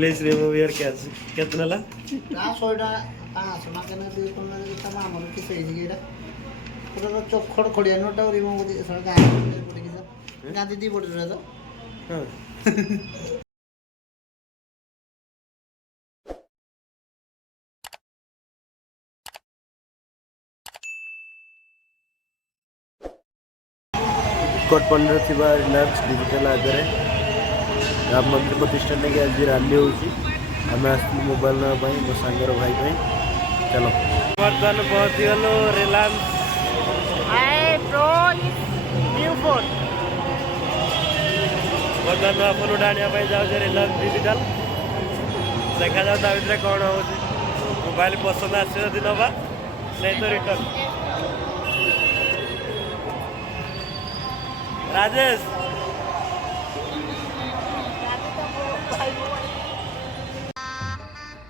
Please remove your cash. कितना ला? ना soda कहाँ सुना के ना दिल को ना दिल तमाम और किसे इसी गिरा पूरा तो चौक खड़ खड़िया नोटा और रिमूव कर सोड़ा कहाँ है पड़े किसा गांधी दी पड़े रहा तो हाँ कोट पंद्रह थी बार रिलायंस डिजिटल आगे राम मंदिर प्रतिष्ठान के आज रैली होगी आम आस मोबाइल ना मो सांगर भाई चलो बर्तमान पहुँची गलु रिलायंस बर्तमान अपन उड़ाने जाऊँ रिलायंस डिजिटल देखा जाऊ ता भर कौन हो मोबाइल पसंद आस नवा नहीं तो रिटर्न राजेश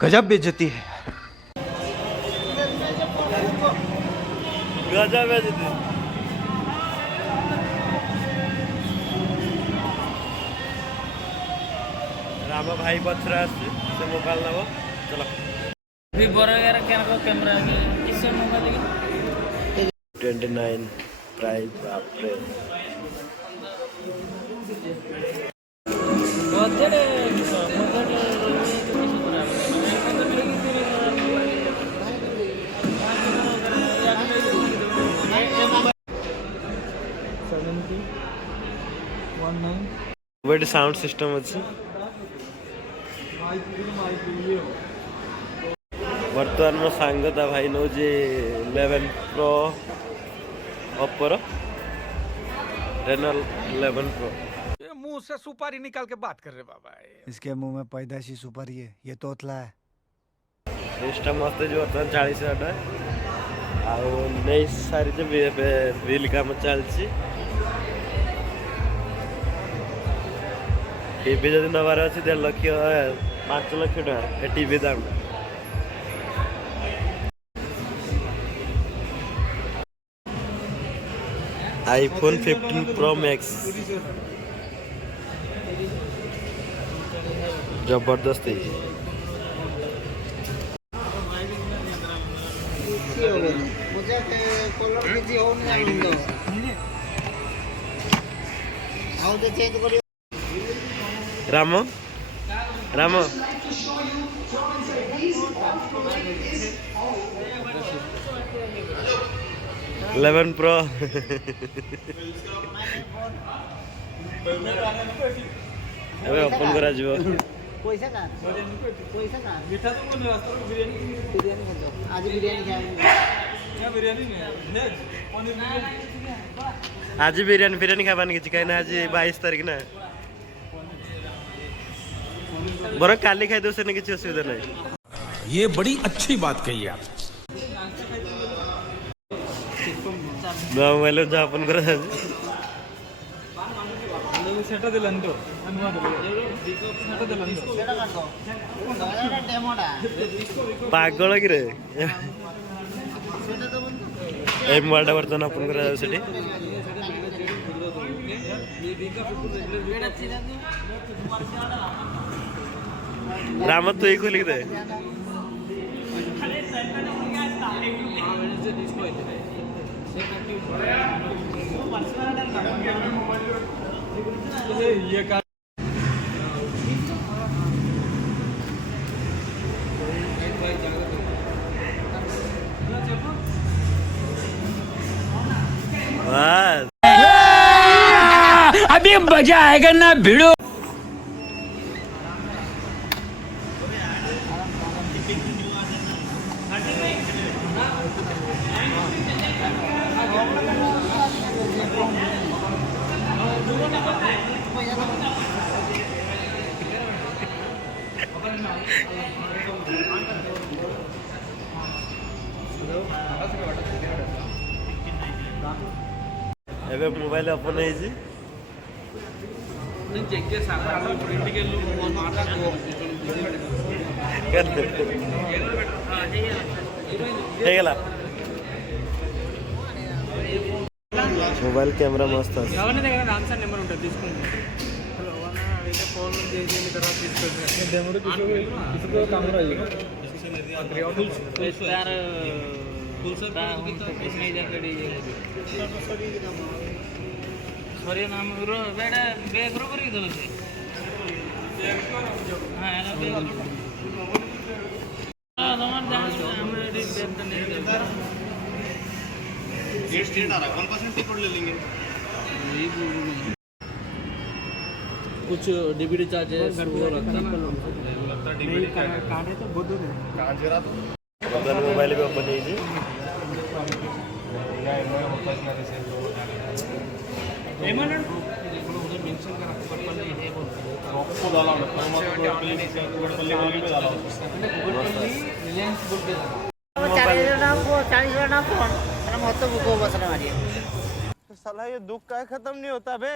गजब बेइज्जती है गजब बेइज्जती राम भाई पछरे आसे मोबाइल नब चलो कैमरा 29 प्राइस आपरे वेट साउंड सिस्टम अच्छी बर्तमान मो सांग था भाई नौ 11 प्रो ओप्पोर रेनो 11 प्रो मुंह से सुपारी निकाल के बात कर रहे बाबा इसके मुंह में पैदाशी सुपारी है ये तोतला है इसटा मस्त जो बर्तमान 40,000 आउ नहीं सारी जो बिल काम चलती टीवी जब नबार अच्छे 1.5 लाख 5 लाख टका टीवी दाम iPhone 15 Pro Max जबरदस्त है मुझे कलर किसी और नहीं मिलता आओ तो चेंज करियो राम राम 11 Pro अबे ओपन करा जीव पैसा का मीठा तो बोल रास्ता में बिरयानी खा जाओ आज बिरयानी खाएंगे क्या बिरयानी नहीं आज बिरयानी खाबानी किसी कहीं आज 22 तारीख ना बरा काली खाई दो से नहीं किसी असुविधा नहीं ये बड़ी अच्छी बात कही आप मोबाइल जो अपन करा सेटा दिलंतो पागल कि रे मोबाइल बर्तमान अपन करा सेठी राम तू ही खोली दे ये का बस अभी मजा आएगा ना भिड़ो ଏବେ ମୋବାଇଲ ଓପନ ହେଇଛି ହେଇଗଲା मोबाइल कैमरा मस्त है ఎవరిని దగ్గర రామ్ సార్ నెంబర్ ఉంటుంది తీసుకోండి హలో అయితే ఫోన్ ସରିଆ ନାମର ବେଟା ବେଗ୍ର କରିକି ଦେଉଛି ହଁ ଏଟା ବେଗ୍ର ତମର ଯାହା ଆମର ଏଠି ବେଗ୍ଟା ନେଇ स्टेट आ रहा है 1% टिकट ले लेंगे कुछ डीबीडी चार्जेस वो लगता है डीबीडी कार्ड है तो बहुत दूर है कार्ड जरा तो मोबाइल पे ओपन है जी एमएनएन मेंशन करा आपको डाला होगा रिलायंस बोल के 40 जन फोन मत बुको बसने मारी साला ये दुख का खत्म नहीं होता बे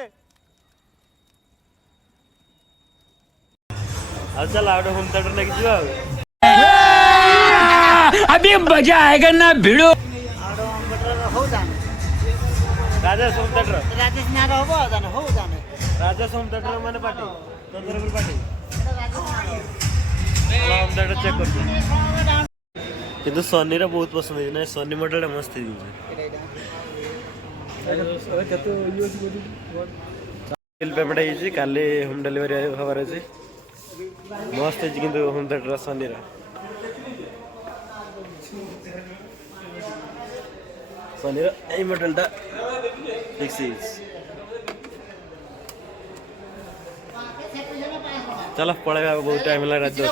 चल आउट होम थिएटर नहीं जीवा अभी मजा आएगा ना भिड़ो आडो बटर हो जाने राजा होम थिएटर राजेश ना हो जाने राजा होम थिएटर माने पार्टी तंत्रपुर पार्टी होम थिएटर चेक कर किंतु सोनी रा बहुत पसंद है ना सोनी मॉडल मस्त है बिल पेमेंट है काली होम डिलीवरी हबार अच्छे मस्त है किंतु होम थिएटर सोनी रा सोनी रा ए मॉडल टा फिक्स चलो पड़े बहुत टाइम लगा राज्य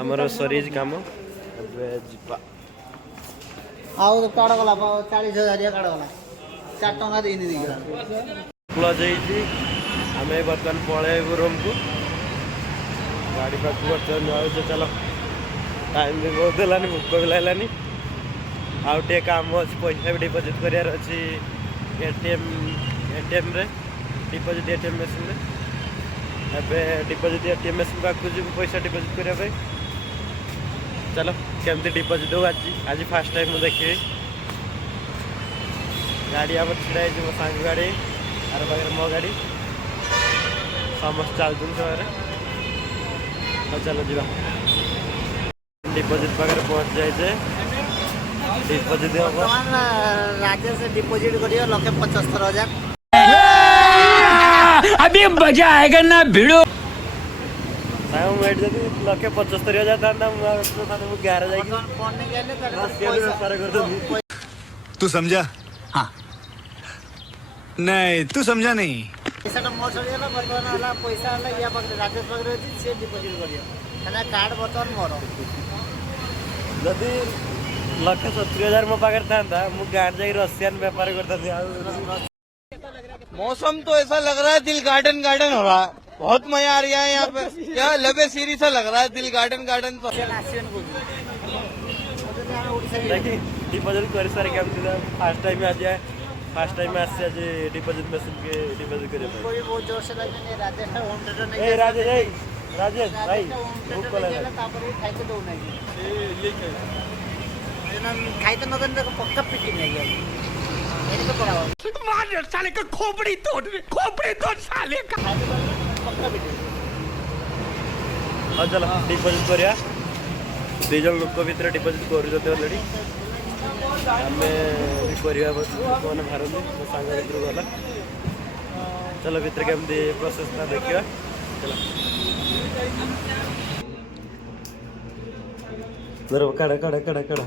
आमर सरीज काम आउ काढ़ गला 40,000 काढ़ गला 4 टका देनी क्लोज आम बर्तमान पलैबू रूम को गाड़ी पाक बर्तमान जाऊे चलो टाइम भी बहुत है भोक भी लगानी आउटे काम अच्छे पैसा भी डिपोजिट करार अच्छी एटीएम रे डिपोजिट एटीएम मशीन रे एबे डिपोजिट एटीएम मशीन पाक पैसा डिपोजिट करने चलो केमती डिपोजिट हो आज फास्ट टाइम मुझे देखी गाड़ी आम छिड़ा मो सांग गाड़ी आर पाखे मो गाड़ी समस्त चलते तो चलो जी डिपोजिट पाखे पहुँच जाए डिपोजिट हम राज्य से डिपोजिट करियो 1,75,000 अभी मजा आएगा ना भिड़ो वेट जब 1,75,000 था गैरेज तू समझा? हाँ नहीं तू समझा नहीं पैसा मोर सरीगला बर्तमान वाला पैसा वाला या पाखे राजेश पाखे अच्छी से डिपोजिट करियो कार्ड बर्तमान मोर जदि 1,70,000 मो पाखे था गाँव जा रशियन व्यापार करता मौसम तो ऐसा लग रहा है दिल गार्डन गार्डन हो रहा है बहुत मजा आ रहा है यहाँ पे क्या लबे सीरी सा लग रहा है दिल गार्डन गार्डन डिपोजिट कर सारे फास्ट टाइम आज फास्ट टाइम आसे आज डिपोजिट मशीन के डिपोजिट करे बहुत जोर से लगे राजेश होम थिएटर नहीं राजेश भाई बुक कर खाइते दो नहीं खाइते न देने को पक्का पिटी नहीं गया तो पड़ा मार साले का खोपड़ी तोड़ साले का पक्का पिटी हाँ चलो डिपोजिट करिया दीज लोक भितर डिपोजिट कर अलरेडी आम करने भारत मो सांग भर गला चलो भितर केमती प्रोसेस देखा चलो कड़ा कड़ा कड़ा कड़ा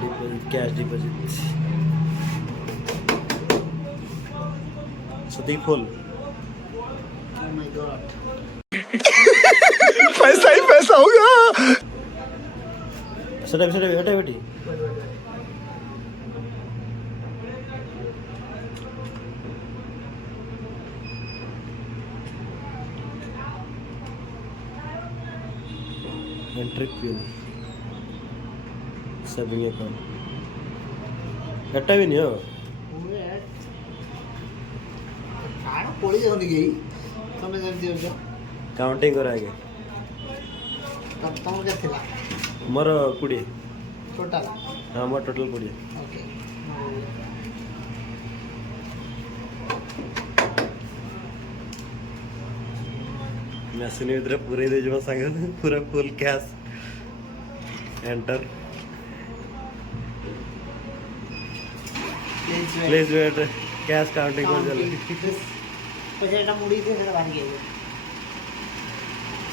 डिपोजिट कैश डिपोजिट सदी फुल पैसा ही पैसा होगा सेटा हटा बेटी एंट्री पिन सेविंग अकाउंट हटा भी नहीं हो कार्ड पड़ी जाऊंगी गई तुम्हें जल्दी हो जाओ काउंटिंग कराएंगे तब क्या थिला मोर 20 टोटल हाँ मोर टोटल 20 ओके मेसिन भीतर पूरे दे जो सांग पूरा full cash enter please wait cash counting कर चले पैसा এটা মুড়ি দিয়ে সেটা বাড়ি গিয়ে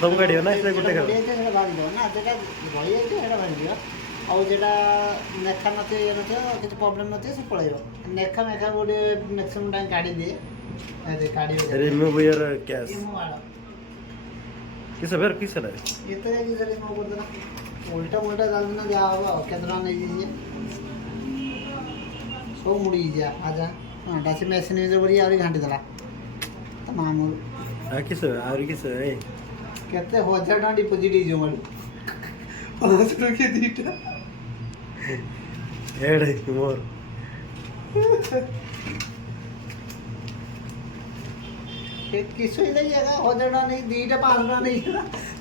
सब गाड़ी हो ना इसलिए गुटे कर সেটা বাড়ি দাও না যেটা ভয় আছে সেটা বাড়ি দিও ଆଉ যেটা ନେଖା ନଥିବ ଇଏ ନଥିବ କିଛି ପ୍ରୋବ୍ଲେମ୍ ନଥିବ ସେ ପଳେଇବ ନେଖା ମେଖା ଗୋଟେ ମ୍ୟାକ୍ସିମମ୍ ଟାଇମ୍ କାଢ଼ି ଦିଏ କାଢ଼ି रिमूव योर कैश किस बेर किस है ଏତେ ଯାଇକି ସେଠି କ'ଣ କରିଦେଲା ଉଲ୍ଟା ମୁଲ୍ଟା ଚାଲିଛି ନା ଯାହା ହବ ଆଉ କେତେ ଟଙ୍କା ନେଇଯାଇଛି ସବୁ ମୁଡ଼ି ଯା ଆଜା ହଁ ଡାସି ମେସିନ୍ ୟୁଜ୍ କରି ଆହୁରି ଘାଣ୍ଟି ଦେଲା ତ ମାମୁଲ ए କେତେ 1000 ଟଙ୍କା ଡିପୋଜିଟ୍ ହେଇଯିବ ମୋର 500 ଟଙ୍କା ଦିଟା एड मोर কিছু নেই জায়গা 1000 টাকা নেই দুইটা 500 টাকা নেই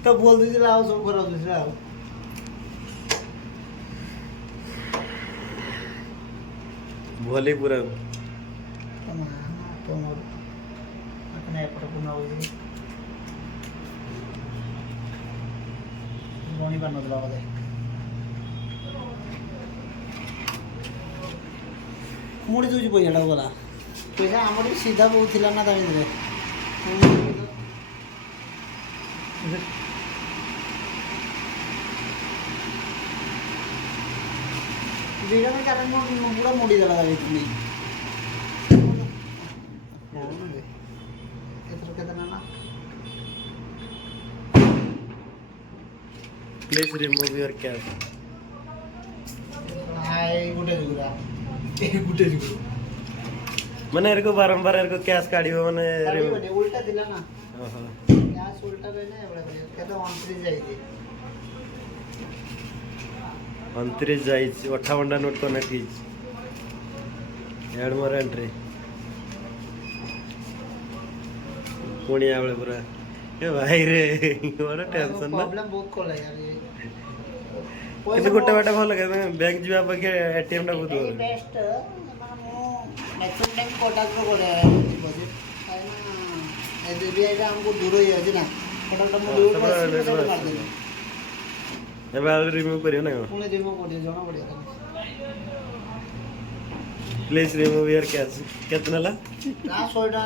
তো বল দিছিল আও সব করা দিছিল আও भोली पूरा তো মোর আপনি এপটা কোন হইছে বনি বানদলা বলে মুড়ি দুজি পয়সাটা গলা পয়সা আমার সিধা বউছিল না দামি দিলে দুইটা মানে কারণ পুরো মুড়ি দেওয়া যাবে তুমি प्लीज रिमूव योर कैश मैंने इनको बारंबार इनको कैश काढ़ियो मैंने उल्टा दिला ना ओहो कैश उल्टा रहने एवढे कहते 29 जाईती 29 जाइज 58 नोट को नकीज एड मोर एंट्री कोणी आवळे पूरा ए भाई रे बड़ा टेंशन ना प्रॉब्लम बहुत कोला यार ये किसी गुट्टे बाटे भल लगे बैंक जीवा पके एटीएम टा बहुत बेस्ट मैक्सिमम टाइम कोटा को करे डिपॉजिट कायना एसबीआई टा हमको दूर ही है ना कोटा टा दूर मार देलो ए बाल रिमूव करियो ना पुणे रिमूव कर दियो जणा बढ़िया प्लीज रिमूव योर कैश कितना ला ना 100 टा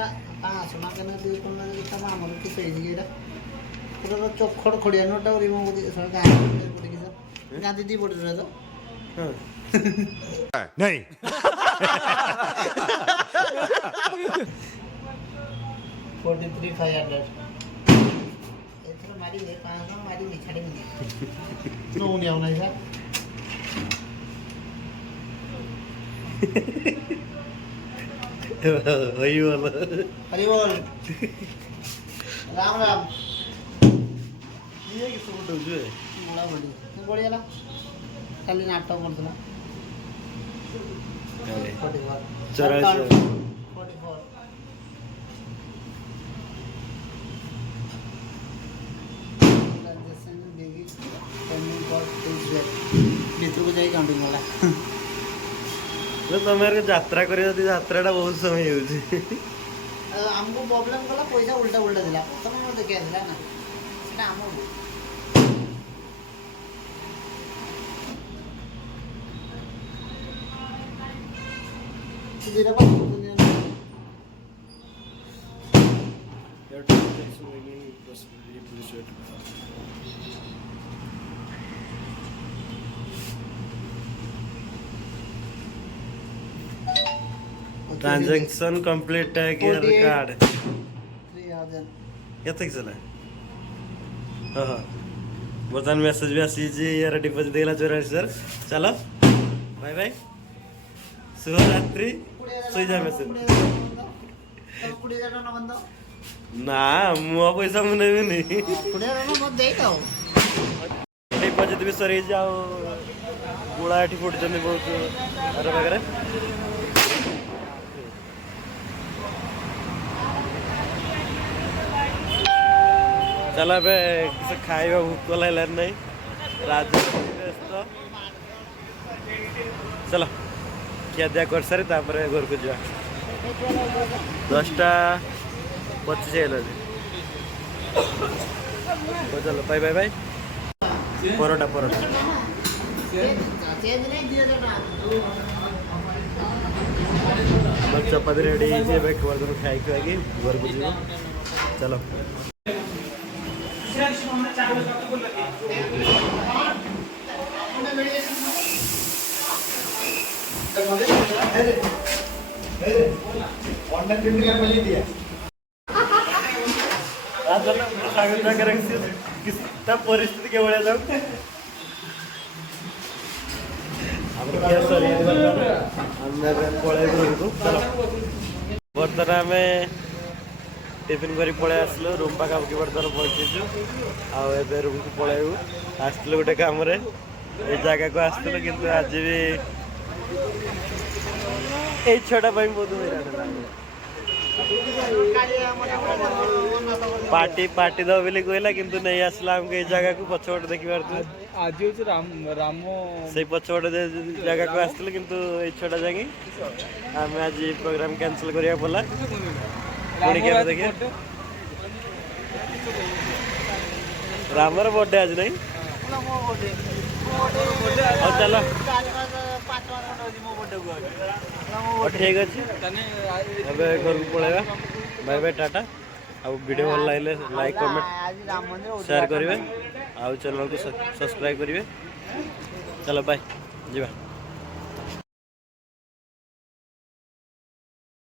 सुना के ना दियो कोन ना हमर के सही गेरा पूरा तो चोक खड़ खड़िया नोटा रिमूव कर दियो सर गाय पड़ गई गांधी दी पड़ रहा तो हां नहीं 43,500 इतना मारी ले 500 मारी मिछाड़ी में नो नहीं आना है वही वाला हरि बोल राम राम ये किस फोटो जो है मोला बड़ी बढ़िया ला खाली नाटक करदला 44 ଭିତରକୁ ଯାଇ କାଉଣ୍ଟିଂ ହେଲା ତମେ ଯାତ୍ରା କରିବା ଯଦି ଯାତ୍ରାଟା ବହୁତ ସମୟ ହେଉଛି ଆମକୁ ପ୍ରୋବ୍ଲେମ୍ କଲା ପଇସା ଉଲ୍ଟା ଉଲ୍ଟା ଦେଲା ତମେ ମୋତେ ଦେଖିଆ ଥିଲା ନା ସେଟା ଆମକୁ ଦୁଇଟା ପାଖ ट्रांजैक्शन कंप्लीट है गियर कार्ड 3000 କେତେ ଥିଲା ହଁ ବର୍ତ୍ତମାନ ମେସେଜ ବି ଆସିଛି ୟାର ଡିପୋଜିଟ୍ ଦେଇଗଲା 84,000 ଚାଲ ବାଇ ବାଇ ଶୁଭରାତ୍ରି ଶୋଇଯା ମେସେଜ ନା ମୋ ପଇସା ମୁଁ ନେବିନି ଡିପୋଜିଟ୍ ବି ସରିଯାଇଛି ଆଉ ଗୁଳା ଏଠି ଫୁଟୁଛନ୍ତି ବହୁତ ଘର ପାଖରେ चला बे किसी खाଇବା ଭୋକ ଲାଗିଲାନି ନାହିଁ ରାଜଧାନୀରେ ବ୍ୟସ୍ତ। चलो क्या दिया कर सारे तापर घर को जा 10:25 ହେଇଗଲାଣି। तो चलो bye bye bye. Parotta parotta चपाती रेडी खाई खुआकी घर को जीव। चलो परिस्थिती केवळ बर्तन आम टिफिन कर पलि आसलु रूम पाखापाखि बर्तन पहुँचीचु आए रूम को पलैबू आसलु गोटे कम ये जगह को आसलु कि आज भी ये छुआटा बहुत हैरान पार्टी पार्टी दब बोली कहला किंतु नहीं आसला हमको ये जगह को पछपट देखी पार्थे आज हूँ राम से पछपट जगह को आसलु किंतु ये छुआटा जाकि आम आज प्रोग्राम कैंसिल करिया पड़ा पुणी के देखिए रामर बर्थडे आज नहीं चलो ठीक अच्छे घर को पलैया बाय बाय टाटा आ वीडियो भल लगे लाइक कमेंट शेयर करेंगे आ चैनल को सब्सक्राइब करेंगे। चलो बाय जीवा।